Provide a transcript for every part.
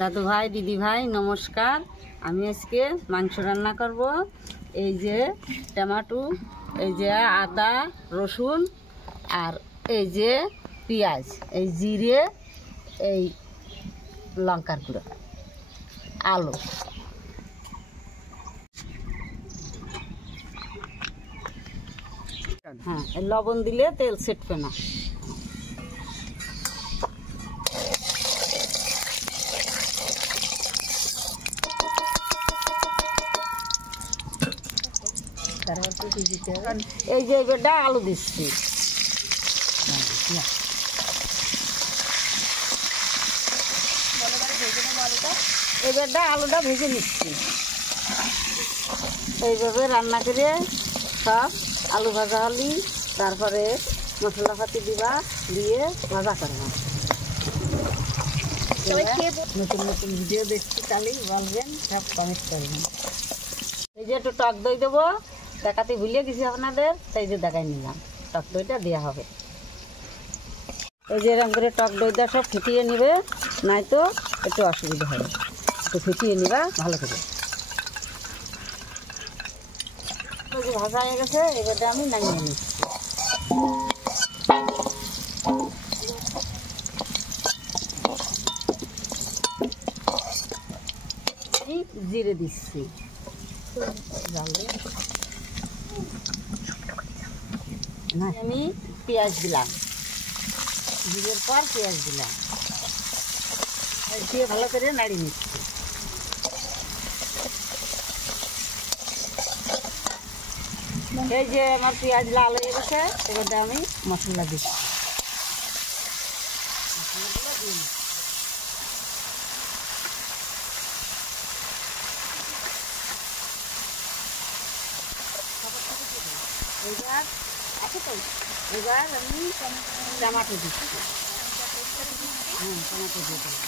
দাদু ভাই দিদি ভাই নমস্কার। আমি আজকে মাংস রান্না করব। এই যে টমেটো, এই যে আদা রসুন, আর এই যে পেঁয়াজ, এই জিরে, এই লঙ্কার গুঁড়ো, আলু। হ্যাঁ, লবণ দিলে তেল ছিটবে না। এই যে এবারটা আলু দিচ্ছি, এবারটা আলুটা ভেজে নিচ্ছি। এইভাবে রান্না করে সব আলু ভাজা হলি, তারপরে মশলাপাতি দিবা, দিয়ে ভাজা করবা। নতুন নতুন ভিডিও দেখছি, তাহলেই বলবেন, সব কমেন্ট করবেন। এই যে একটু টক দই দেবো, দেখাতে ভুলিয়ে গেছি আপনাদের, সেই যে দেখাই নিলাম। টক দইটা দেওয়া হবে। এই যে এরকম করে টক দইটা সব ফুটিয়ে নেবে, নাই তো একটু অসুবিধা হবে। একটু ফুটিয়ে নিবা ভালো করে। যে ভাজা হয়ে গেছে, এবারটা আমি নামিয়ে নিচ্ছি। জিরে দিচ্ছি, আমি পেঁয়াজ দিলাম, জিরের পর পেঁয়াজ দিলাম, দিয়ে ভালো করে নাড়িয়ে নিচ্ছি। এই যে আমার পেঁয়াজ লাল হয়ে গেছে, এবারটা আমি মশলা দিচ্ছি। মশলাগুলো দিয়ে নিচ্ছি। এবার আমি টমেটো দিচ্ছি। হ্যাঁ, টমেটো দিয়ে দেবো।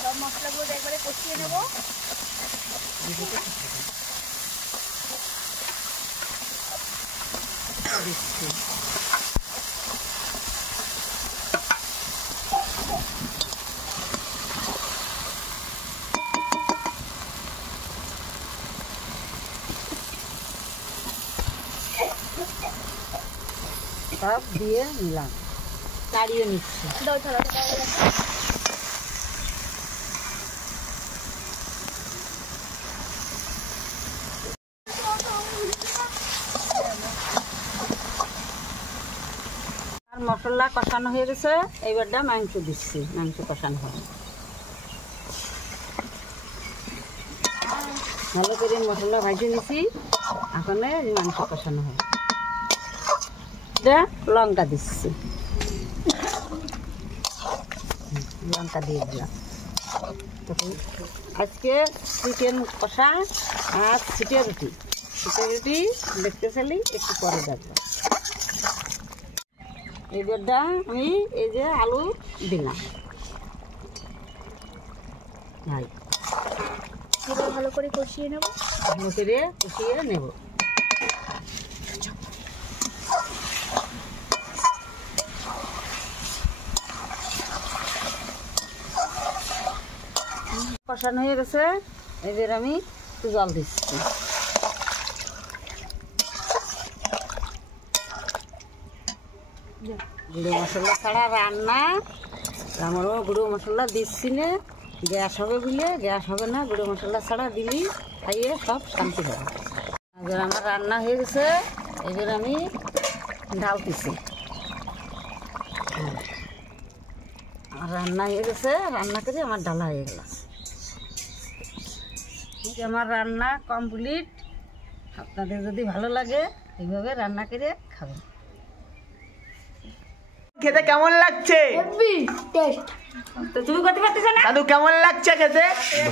সব মশলাগুলো একবারে কষিয়ে নেবো। দিচ্ছি সব দিয়ে নিলাম, নাড়িয়ে নিচ্ছি। আর মশলা কষানো হয়ে গেছে, এইবারটা মাংস দিচ্ছি। মাংস কষানো হবে ভালো করে, মশলা ভাজিয়ে নিচ্ছি। এখন মাংস কষানো হবে। লঙ্কা দিচ্ছি, লঙ্কা দিয়ে দিলাম। আজকে চিকেন কষা আর ছিটে রুটি দেখতে চাইলে একটু পরে দেখবো। এইবারটা আমি এই যে আলু দিলাম, ভাই ভালো করে কষিয়ে নেব। ভালো করে কষিয়ে নেব। কষানো হয়ে গেছে, এবার আমি একটু জল দিচ্ছি। গুঁড়ো মশলা ছাড়া রান্না, আমারও গুঁড়ো মশলা দিচ্ছি না। গ্যাস হবে বলে, গ্যাস হবে না গুঁড়ো মশলা ছাড়া দিলি, খাইয়ে সব শান্তি হবে। এবার আমার রান্না হয়ে গেছে, এবার আমি ঢালতেছি। আমার রান্না হয়ে গেছে, রান্না করে আমার ঢালা হয়ে গেল। আমার রান্না কমপ্লিট। আপনাদের যদি ভালো লাগে এইভাবে রান্না করে খাবেন। খেতে কেমন লাগছে? তো তুমি করতে পারতেছ না দাদু, কেমন লাগছে খেতে?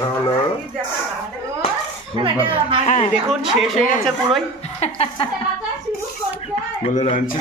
ভালো। দেখুন শেষ হয়ে গেছে পুরোই। বলে রাঁধছি